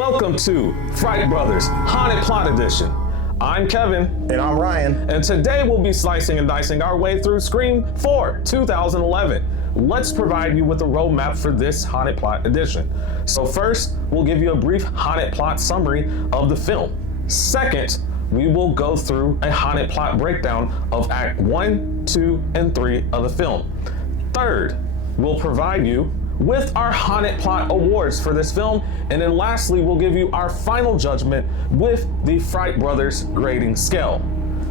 Welcome to Fright Brothers Haunted Plot Edition. I'm Kevin. And I'm Ryan. And today we'll be slicing and dicing our way through Scream 4 2011. Let's provide you with a roadmap for this Haunted Plot Edition. So first, we'll give you a brief Haunted Plot summary of the film. Second, we will go through a Haunted Plot breakdown of Act 1, 2, and 3 of the film. Third, we'll provide you with our Haunted Plot Awards for this film. And then lastly, we'll give you our final judgment with the Fright Brothers grading scale.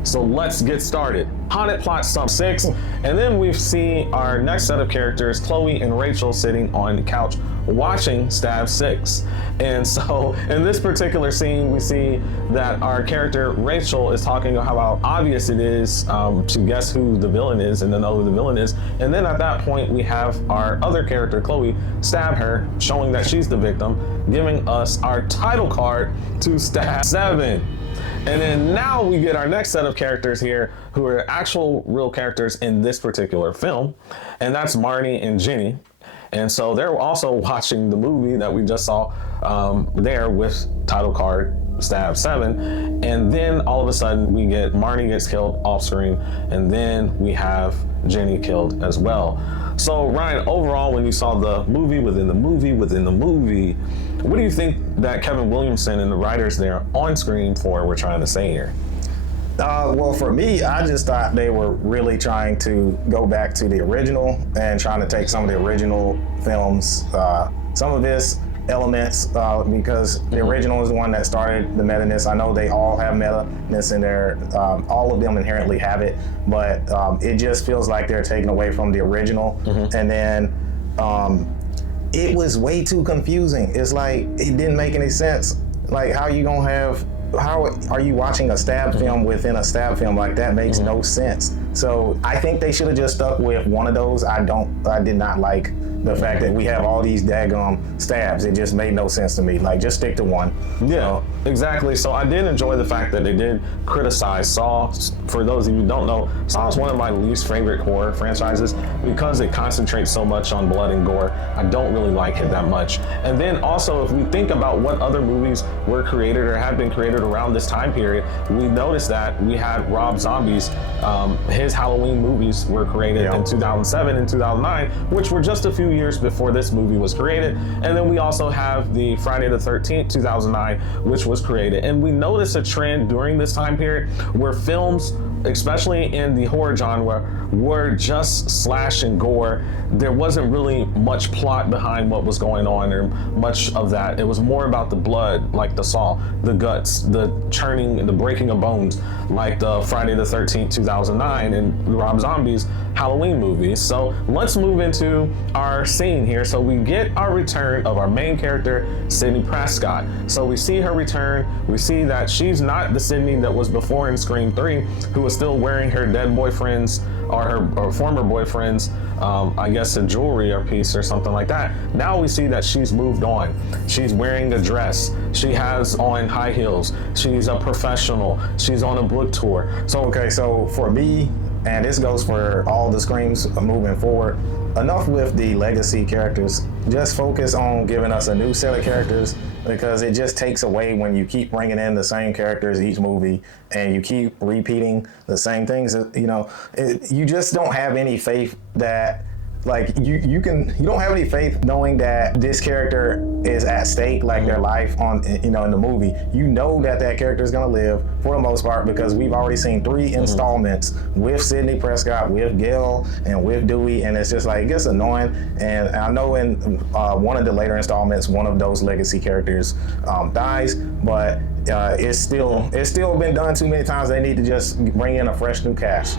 So let's get started. Haunted Plot Sum 6, and then we've seen our next set of characters, Chloe and Rachel, sitting on the couch watching Stab 6. And so in this particular scene, we see that our character Rachel is talking about how obvious it is to guess who the villain is and to know who the villain is. And then at that point, we have our other character, Chloe, stab her, showing that she's the victim, giving us our title card to Stab 7. And then now we get our next set of characters here who are actual real characters in this particular film. And that's Marnie and Jenny. And so they're also watching the movie that we just saw there with title card Stab 7. And then all of a sudden we get Marnie gets killed off screen. And then we have Jenny killed as well. So Ryan, overall, when you saw the movie within the movie within the movie, what do you think that Kevin Williamson and the writers there on Scream 4 were trying to say here? Well, for me, I just thought they were really trying to go back to the original and trying to take some of the original films, some of its elements, because the original is the one that started the meta-ness. I know they all have meta-ness in there. All of them inherently have it, but it just feels like they're taking away from the original. And then it was way too confusing. It's like, it didn't make any sense. Like, how are you watching a stab film within a stab film? Like, that makes no sense. So I think they should have just stuck with one of those. I did not like the fact that we have all these daggum stabs. It just made no sense to me. Like, just stick to one. Yeah, exactly. So I did enjoy the fact that they did criticize Saw. For those of you who don't know, Saw is one of my least favorite horror franchises because it concentrates so much on blood and gore. I don't really like it that much. And then also, if we think about what other movies were created or have been created around this time period, we noticed that we had Rob Zombie's, his Halloween movies were created in 2007 and 2009, which were just a few years before this movie was created. And then we also have the Friday the 13th, 2009, which was created. And we noticed a trend during this time period where films, especially in the horror genre, were just slash and gore. There wasn't really much plot behind what was going on or much of that. It was more about the blood, like the Saw, the guts, the churning, the breaking of bones, like the Friday the 13th, 2009 and Rob Zombie's Halloween movies. So let's move into our scene here. So we get our return of our main character, Sidney Prescott. So we see her return. We see that she's not the Sidney that was before in Scream 3, who was still wearing her dead boyfriend's or her former boyfriend's, I guess, a jewelry or piece or something like that. Now we see that she's moved on. She's wearing a dress. She has on high heels. She's a professional. She's on a book tour. So for me, and this goes for all the Screams moving forward, enough with the legacy characters. Just focus on giving us a new set of characters, because it just takes away when you keep bringing in the same characters each movie and you keep repeating the same things. You just don't have any faith that, like, you don't have any faith knowing that this character is at stake, like their life in the movie. You know that character is gonna live for the most part, because we've already seen 3 installments with Sidney Prescott, with Gail, and with Dewey, and it's just like, it gets annoying. And I know in one of the later installments, one of those legacy characters dies, but it's still been done too many times. They need to just bring in a fresh new cast.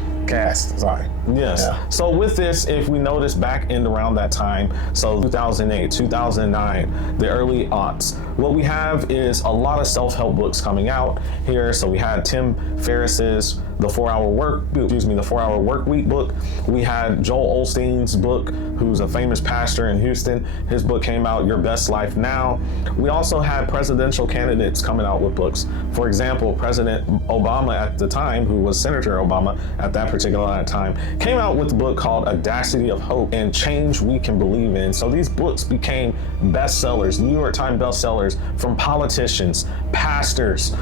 Sorry. Yes. Yeah. So with this, if we notice back in around that time, so 2008, 2009, the early aughts, what we have is a lot of self-help books coming out here. So we had Tim Ferriss's the 4-Hour Work Week book. We had Joel Osteen's book, who's a famous pastor in Houston. His book came out, Your Best Life Now. We also had presidential candidates coming out with books. For example, President Obama at the time, who was Senator Obama at that particular time, came out with a book called Audacity of Hope and Change We Can Believe In. So these books became bestsellers, New York Times bestsellers, from politicians, pastors,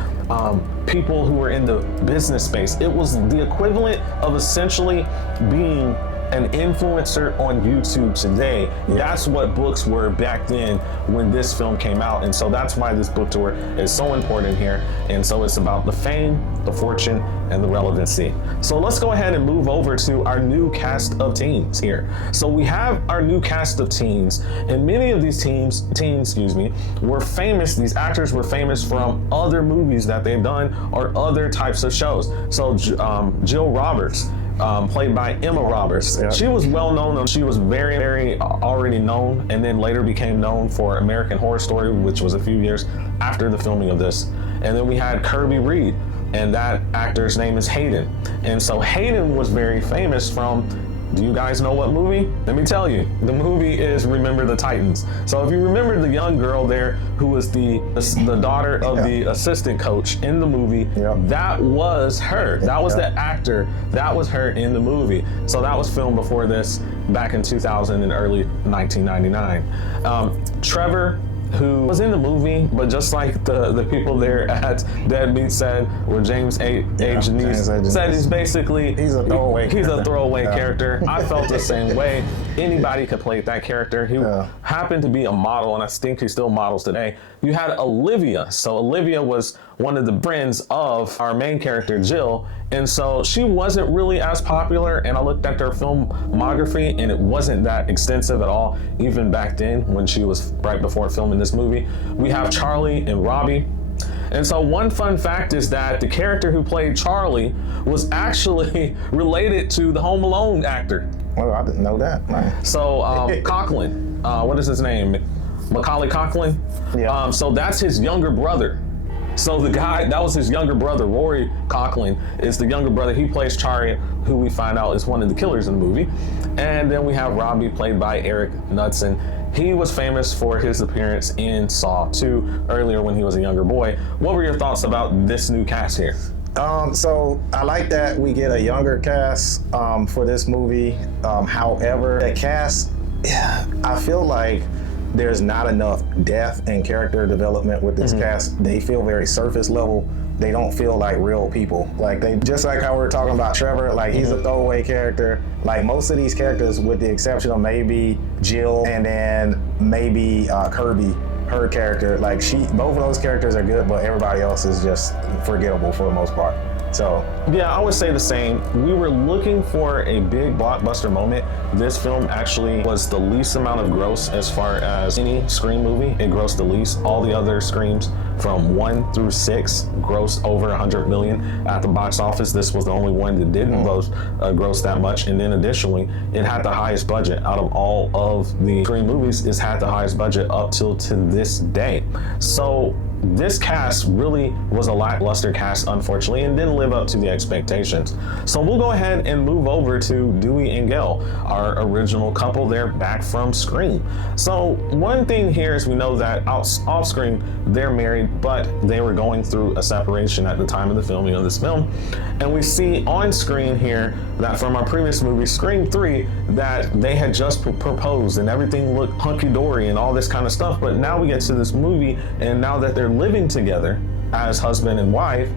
people who were in the business space. It was the equivalent of essentially being an influencer on YouTube today. Yeah. That's what books were back then when this film came out. And so that's why this book tour is so important here. And so it's about the fame, the fortune, and the relevancy. So let's go ahead and move over to our new cast of teens here. So we have our new cast of teens, and many of these teens, were famous. These actors were famous from other movies that they've done or other types of shows. So Jill Roberts, played by Emma Roberts. Yeah. She was well known. She was very, very already known, and then later became known for American Horror Story, which was a few years after the filming of this. And then we had Kirby Reed, and that actor's name is Hayden. And so Hayden was very famous from, do you guys know what movie? Let me tell you, the movie is Remember the Titans. So if you remember the young girl there who was the daughter of the assistant coach in the movie, that was her. That was the actor. That was her in the movie. So that was filmed before this, back in 2000 and early 1999. Trevor, who was in the movie, but just like the people there at Deadbeat said, or James A. Janice said, he's basically he's a throwaway character. I felt the same way. Anybody could play that character. He happened to be a model, and I think he still models today. You had Olivia. So Olivia was one of the friends of our main character, Jill, and so she wasn't really as popular, and I looked at their filmography, and it wasn't that extensive at all, even back then when she was right before filming this movie. We have Charlie and Robbie. And so one fun fact is that the character who played Charlie was actually related to the Home Alone actor. Well, I didn't know that, man. So Coughlin, what is his name? Macaulay Coughlin? Yeah. So that's his younger brother. So the guy, that was his younger brother, Rory Coughlin, is the younger brother. He plays Charlie, who we find out is one of the killers in the movie. And then we have Robbie, played by Eric Knudsen. He was famous for his appearance in Saw 2 earlier when he was a younger boy. What were your thoughts about this new cast here? So I like that we get a younger cast for this movie. However, the cast, I feel like there's not enough depth and character development with this cast. They feel very surface level. They don't feel like real people. Like they, just like how we were talking about Trevor, like he's a throwaway character. Like most of these characters, with the exception of maybe Jill and then maybe Kirby, her character, like both of those characters are good, but everybody else is just forgettable for the most part. So yeah, I would say the same. We were looking for a big blockbuster moment. This film actually was the least amount of gross as far as any Scream movie. It grossed the least. All the other Screams from 1 through 6 grossed over 100 million at the box office. This was the only one that didn't gross that much. And then additionally, it had the highest budget out of all of the Scream movies. It's had the highest budget up till to this day. So this cast really was a lackluster cast, unfortunately, and didn't live up to the expectations. So we'll go ahead and move over to Dewey and Gail, our original couple. They're back from Scream. So one thing here is we know that off screen they're married, but they were going through a separation at the time of the filming of this film. And we see on screen here that from our previous movie, Scream 3, that they had just proposed and everything looked hunky-dory and all this kind of stuff. But now we get to this movie, and now that they're living together as husband and wife,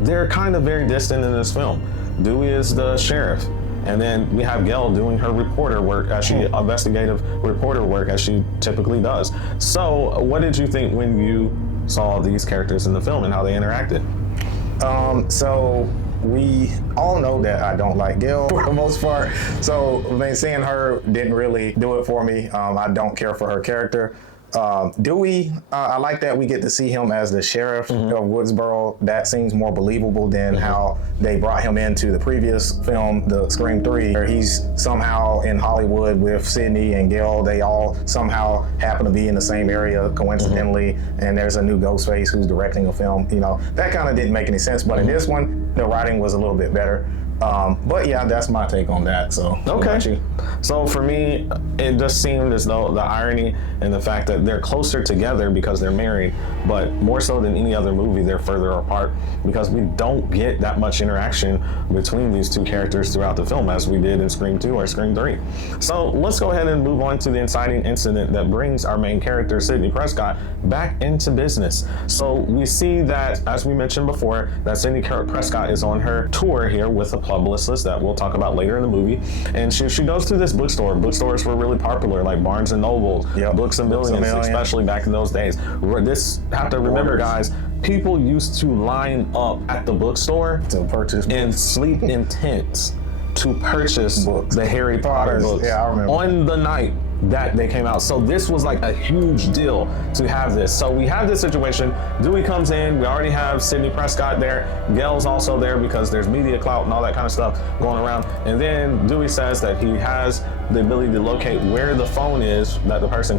they're kind of very distant in this film. Dewey is the sheriff, and then we have Gail doing her reporter work, investigative reporter work, as she typically does. So what did you think when you saw these characters in the film and how they interacted? So we all know that I don't like Gail for the most part. So seeing her didn't really do it for me. I don't care for her character. Dewey, I like that we get to see him as the sheriff of Woodsboro. That seems more believable than how they brought him into the previous film, the Scream 3, where he's somehow in Hollywood with Sydney and Gil. They all somehow happen to be in the same area coincidentally, and there's a new Ghostface who's directing a film. You know, that kind of didn't make any sense, but in this one, the writing was a little bit better. But yeah, that's my take on that. So what about you? So for me, it just seemed as though the irony and the fact that they're closer together because they're married, but more so than any other movie, they're further apart because we don't get that much interaction between these two characters throughout the film as we did in Scream 2 or Scream 3. So let's go ahead and move on to the inciting incident that brings our main character, Sidney Prescott, back into business. So we see that, as we mentioned before, that Sidney Prescott is on her tour here with a publicist that we'll talk about later in the movie, and she goes to this bookstore. Bookstores were really popular, like Barnes and Noble, Books a Million, especially back in those days. This have to remember, guys, people used to line up at the bookstore to purchase books and sleep in tents to purchase books, the Harry Potter books. Yeah, I remember. On the night that they came out. So this was like a huge deal to have this. So we have this situation. Dewey comes in. We already have Sidney Prescott there. Gail's also there because there's media clout and all that kind of stuff going around. And then Dewey says that he has the ability to locate where the phone is that the person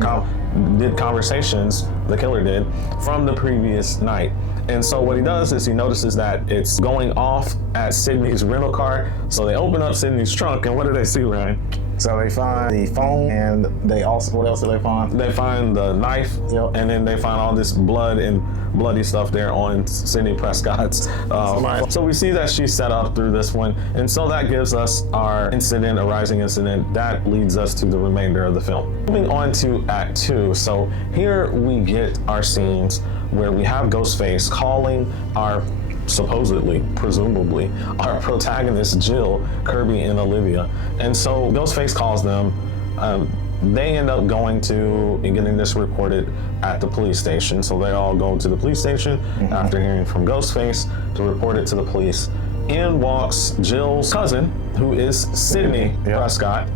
did conversations, the killer did, from the previous night. And so what he does is he notices that it's going off at Sidney's rental car. So they open up Sidney's trunk, and what do they see, Ryan? So they find the phone, and they also, what else do they find? They find the knife, and then they find all this blood and bloody stuff there on Sidney Prescott's mind. So we see that she's set up through this one, and so that gives us our arising incident. That leads us to the remainder of the film. Moving on to Act 2. So here we get our scenes where we have Ghostface calling our presumably, our protagonists, Jill, Kirby, and Olivia. And so Ghostface calls them. They end up going to and getting this reported at the police station. So they all go to the police station after hearing from Ghostface to report it to the police. In walks Jill's cousin, who is Sidney Prescott.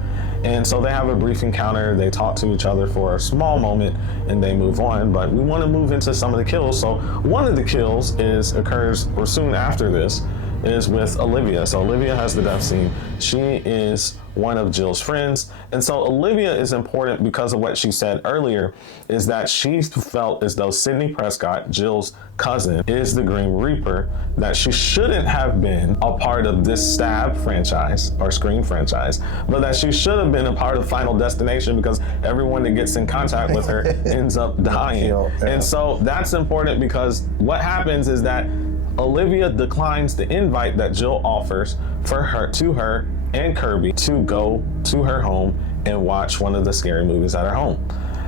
And so they have a brief encounter. They talk to each other for a small moment and they move on. But we want to move into some of the kills. So one of the kills occurs soon after this is with Olivia. So Olivia has the death scene. She is one of Jill's friends. And so Olivia is important because of what she said earlier, is that she felt as though Sidney Prescott, Jill's cousin, is the Grim Reaper, that she shouldn't have been a part of this Stab franchise or Scream franchise, but that she should have been a part of Final Destination because everyone that gets in contact with her ends up dying. And so that's important because what happens is that Olivia declines the invite that Jill offers to her and Kirby to go to her home and watch one of the scary movies at her home.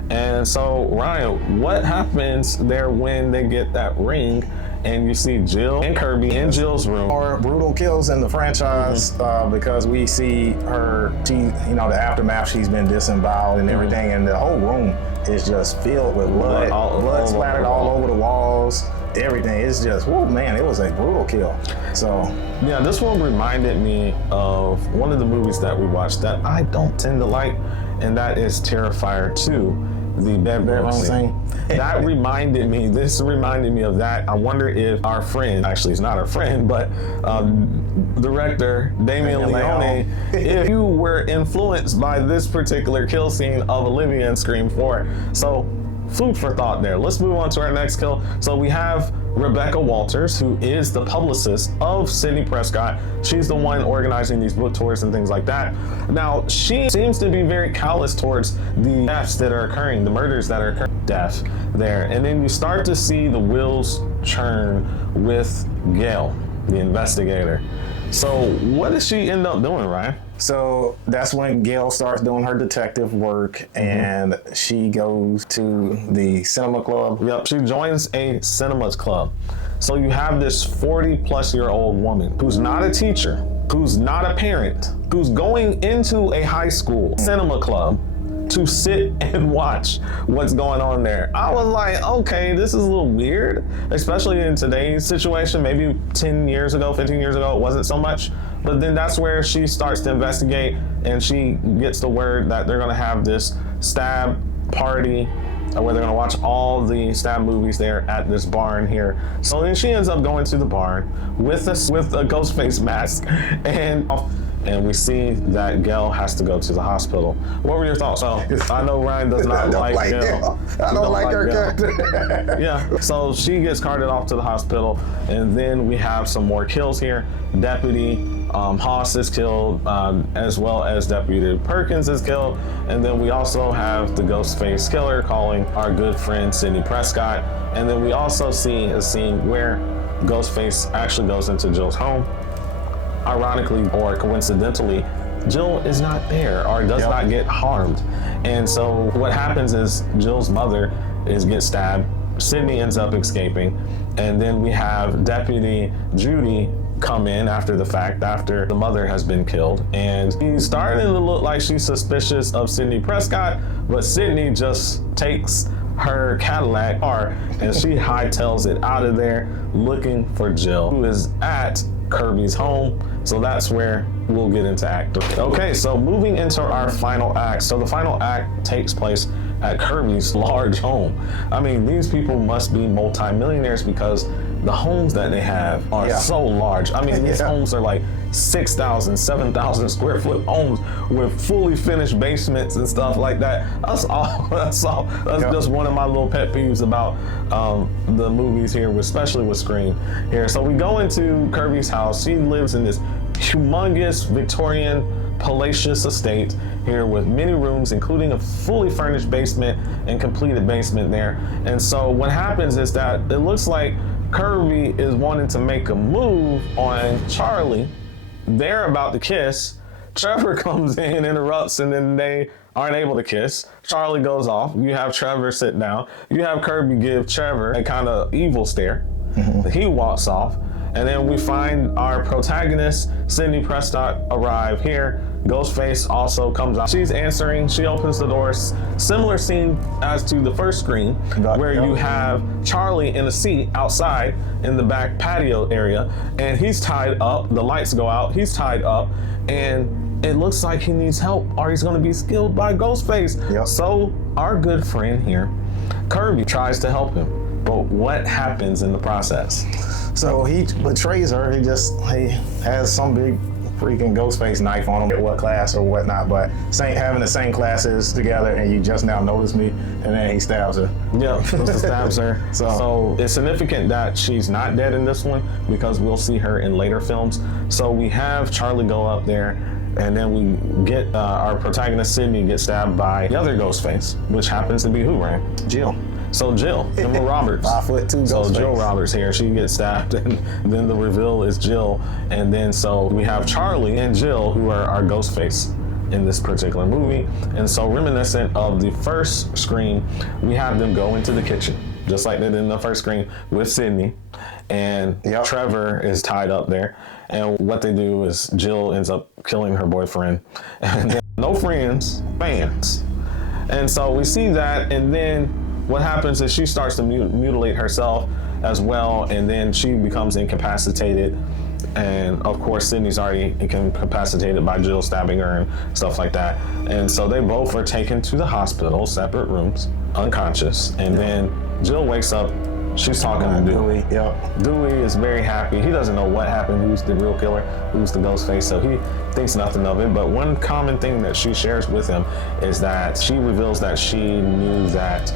And so, Ryan, what happens there when they get that ring and you see Jill and Kirby in Jill's room? More brutal kills in the franchise because we see her, the aftermath, she's been disemboweled and everything, and the whole room is just filled with blood. Blood splattered all over the walls. Everything. It's just, oh man, it was a brutal kill. So yeah, this one reminded me of one of the movies that we watched that I don't tend to like, and that is Terrifier 2, the bedroom scene. This reminded me of that. I wonder if our friend, actually it's not our friend, but director Damien Leone, if you were influenced by this particular kill scene of Olivia in Scream 4. So food for thought there. Let's move on to our next kill. So we have Rebecca Walters, who is the publicist of Sidney Prescott. She's the one organizing these book tours and things like that. Now, she seems to be very callous towards the deaths that are occurring, the murders that are occurring, death there. And then you start to see the wheels churn with Gail, the investigator. So what does she end up doing, Ryan? So that's when Gail starts doing her detective work, and she goes to the cinema club. Yep, she joins a cinemas club. So you have this 40-plus-year-old woman who's not a teacher, who's not a parent, who's going into a high school cinema club to sit and watch what's going on there. I was like, okay, this is a little weird, especially in today's situation. Maybe 10 years ago, 15 years ago, it wasn't so much. But then that's where she starts to investigate, and she gets the word that they're gonna have this stab party where they're gonna watch all the stab movies there at this barn here. So then she ends up going to the barn with a ghost face mask, and we see that Gail has to go to the hospital. What were your thoughts? So I know Ryan does not like Gail. I don't like her character. Yeah, so she gets carted off to the hospital, and then we have some more kills here. Deputy Haas is killed, as well as Deputy Perkins is killed, and then we also have the Ghostface killer calling our good friend Sidney Prescott, and then we also see a scene where Ghostface actually goes into Jill's home. Ironically or coincidentally, Jill is not there or does not get harmed. And so what happens is Jill's mother gets stabbed, Sidney ends up escaping, and then we have Deputy Judy come in after the fact, after the mother has been killed, and she's starting to look like she's suspicious of Sidney Prescott, but Sidney just takes her Cadillac car and she hightails it out of there looking for Jill, who is at Kirby's home. So that's where we'll get into act 3. Okay, so moving into our final act. So the final act takes place at Kirby's large home. I mean, these people must be multimillionaires because the homes that they have are so large. I mean, these homes are like 6,000, 7,000 square foot homes with fully finished basements and stuff like that. That's just one of my little pet peeves about the movies here, especially with Scream here. So we go into Kirby's house. She lives in this humongous Victorian palatial estate here with many rooms, including a fully furnished basement and completed basement there. And so what happens is that it looks like Kirby is wanting to make a move on Charlie. They're about to kiss. Trevor comes in, interrupts, and then they aren't able to kiss. Charlie goes off. You have Trevor sit down. You have Kirby give Trevor a kind of evil stare. He walks off. And then we find our protagonist, Sidney Prescott, arrive here. Ghostface also comes out. She's answering, she opens the doors. Similar scene as to the first screen, where you have Charlie in a seat outside in the back patio area, and he's tied up, the lights go out, he's tied up, and it looks like he needs help or he's gonna be killed by Ghostface. So our good friend here, Kirby, tries to help him. But what happens in the process? So he betrays her. He has some big freaking Ghostface knife on him, what class or whatnot, but having the same classes together, and you just now notice me, and then he stabs her. Yeah, stabs her. So it's significant that she's not dead in this one because we'll see her in later films. So we have Charlie go up there, and then we get our protagonist Sidney get stabbed by the other Ghostface, which happens to be who, Ryan? Jill. So Jill, Emma Roberts. 5'2" So Ghostface. Jill Roberts here, she gets stabbed, and then the reveal is Jill. And then so we have Charlie and Jill, who are our Ghostface in this particular movie. And so reminiscent of the first Scream, we have them go into the kitchen, just like they did in the first Scream with Sidney. And Trevor is tied up there. And what they do is Jill ends up killing her boyfriend. And then no friends, fans. And so we see that, and then what happens is she starts to mutilate herself as well, and then she becomes incapacitated. And of course, Sidney's already incapacitated by Jill stabbing her and stuff like that. And so they both are taken to the hospital, separate rooms, unconscious. And then Jill wakes up. She's talking to Dewey. Dewey is very happy. He doesn't know what happened, who's the real killer, who's the Ghostface, so he thinks nothing of it. But one common thing that she shares with him is that she reveals that she knew that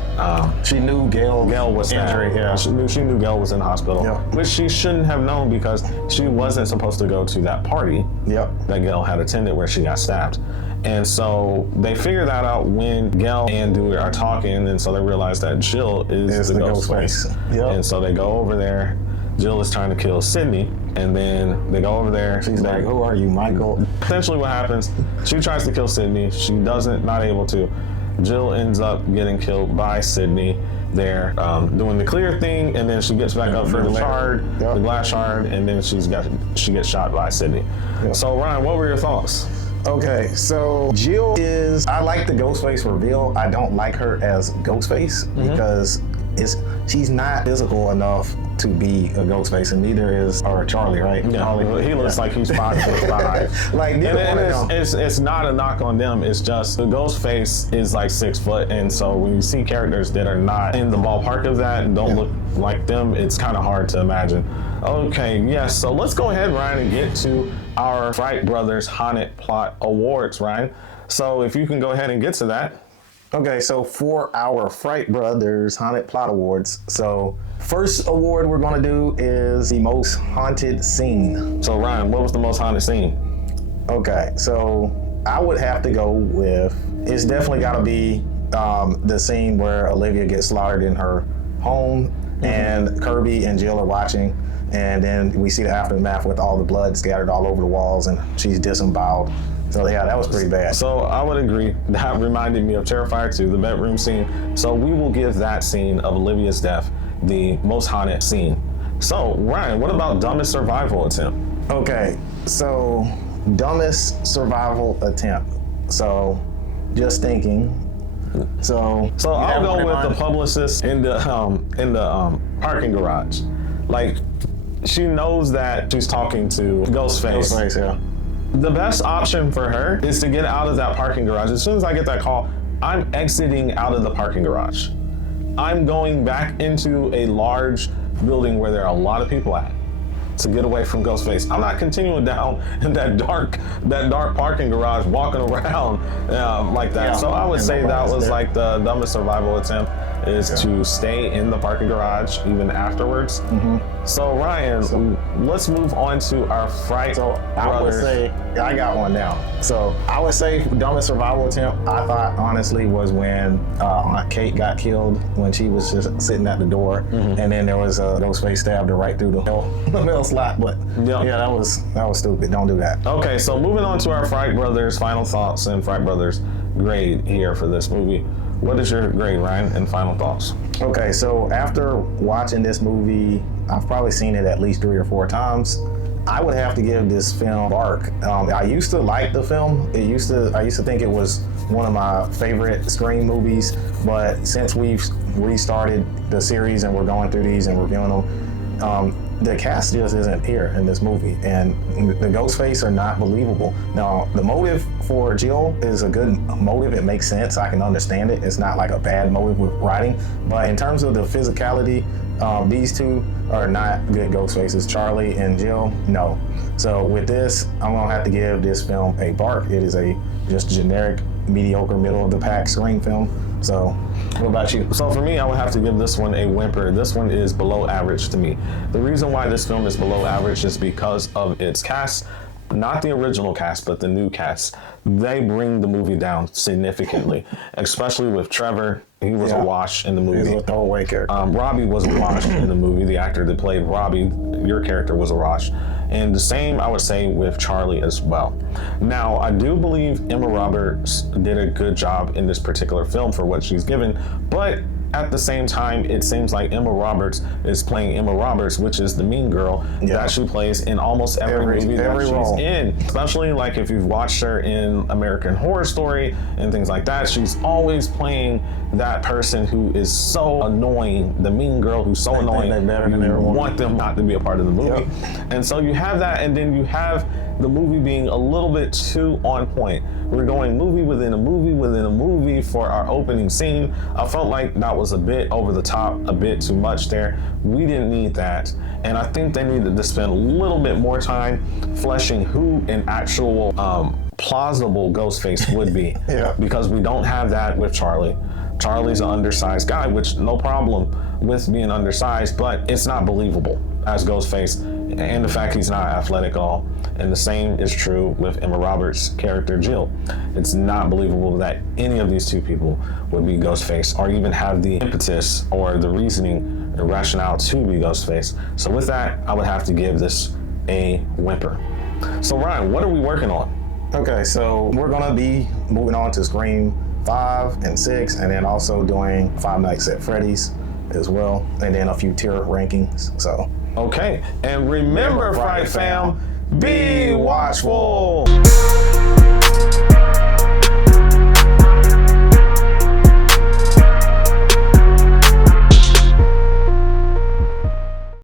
she knew Gail was injured. She knew Gail was in the hospital, which she shouldn't have known because she wasn't supposed to go to that party that Gail had attended where she got stabbed. And so they figure that out when Gail and Dewey are talking, and so they realize that Jill is the Ghostface. And so they go over there. Jill is trying to kill Sidney, and then they go over there. She's like, "Who are you, Michael?" Essentially what happens, she tries to kill Sidney. She doesn't, not able to. Jill ends up getting killed by Sidney there, doing the clear thing, and then she gets back up for the shard, the glass shard, and then she gets shot by Sidney. So Ryan, what were your thoughts? Okay, so Jill I like the Ghostface reveal. I don't like her as Ghostface because she's not physical enough to be a Ghostface, and neither is Charlie, right? Yeah, Charlie, he looks like he's 5'5". like neither one of them. It's not a knock on them. It's just the Ghostface is like 6 foot, and so when you see characters that are not in the ballpark of that and don't look like them, it's kind of hard to imagine. Okay, yes. So let's go ahead, Ryan, and get to our Fright Brothers Haunted Plot Awards, Ryan. So if you can go ahead and get to that. Okay, so for our Fright Brothers Haunted Plot Awards, so first award we're gonna do is the most haunted scene. So Ryan, what was the most haunted scene? Okay, so I would have to go with, it's definitely gotta be the scene where Olivia gets slaughtered in her home and Kirby and Jill are watching, and then we see the aftermath with all the blood scattered all over the walls and she's disemboweled. So yeah, that was pretty bad. So I would agree. That reminded me of Terrifier 2, the bedroom scene. So we will give that scene of Olivia's death the most haunted scene. So Ryan, what about dumbest survival attempt? Okay, so dumbest survival attempt. So just thinking. So I'll go with the publicist in the parking garage. Like, she knows that she's talking to Ghostface. Ghostface, yeah. The best option for her is to get out of that parking garage. As soon as I get that call, I'm exiting out of the parking garage. I'm going back into a large building where there are a lot of people at to get away from Ghostface. I'm not continuing down in that dark parking garage, walking around like that. Yeah, so I would say that was there. like the dumbest survival attempt, is to stay in the parking garage even afterwards. So Ryan, let's move on to our Fright Brothers. I would say, I got one now. So I would say dumbest survival attempt, I thought honestly was when Aunt Kate got killed, when she was just sitting at the door, and then there was a Ghostface stabbed her right through the middle slot. But yeah, that was stupid. Don't do that. Okay, so moving on to our Fright Brothers final thoughts and Fright Brothers grade here for this movie. What is your grade, Ryan, and final thoughts? Okay, so after watching this movie, I've probably seen it at least 3 or 4 times. I would have to give this film Bark. I used to like the film. I used to think it was one of my favorite Scream movies, but since we've restarted the series and we're going through these and reviewing them, the cast just isn't here in this movie, and the Ghostface are not believable. Now, the motive for Jill is a good motive. It makes sense. I can understand it. It's not like a bad motive with writing, but in terms of the physicality, these two are not good Ghostfaces. Charlie and Jill, no. So with this, I'm gonna have to give this film a Bark. It is a just generic, mediocre, middle of the pack Scream film. So, what about you? So for me, I would have to give this one a whimper. This one is below average to me. The reason why this film is below average is because of its cast. Not the original cast, but the new cast. They bring the movie down significantly, especially with Trevor. He was a wash in the movie. He's a throwaway character. Robbie was a wash in the movie. The actor that played Robbie, your character, was a wash. And the same, I would say, with Charlie as well. Now, I do believe Emma Roberts did a good job in this particular film for what she's given, but at the same time, it seems like Emma Roberts is playing Emma Roberts, which is the mean girl that she plays in almost every movie that she's in. Especially like if you've watched her in American Horror Story and things like that, she's always playing that person who is so annoying, the mean girl who's so annoying, you want them not to be a part of the movie. And so you have that, and then you have the movie being a little bit too on point. We're going movie within a movie within a movie for our opening scene. I felt like that was a bit over the top, a bit too much there. We didn't need that. And I think they needed to spend a little bit more time fleshing who an actual plausible Ghostface would be. Because we don't have that with Charlie. Charlie's an undersized guy, which no problem with being undersized, but it's not believable as Ghostface, and the fact he's not athletic at all. And the same is true with Emma Roberts' character Jill. It's not believable that any of these two people would be Ghostface or even have the impetus or the reasoning and rationale to be Ghostface. So with that, I would have to give this a whimper. So Ryan, what are we working on? Okay, so we're gonna be moving on to Scream 5 and 6, and then also doing Five Nights at Freddy's as well, and then a few tier rankings. So okay, and remember, Fright Fam, be watchful.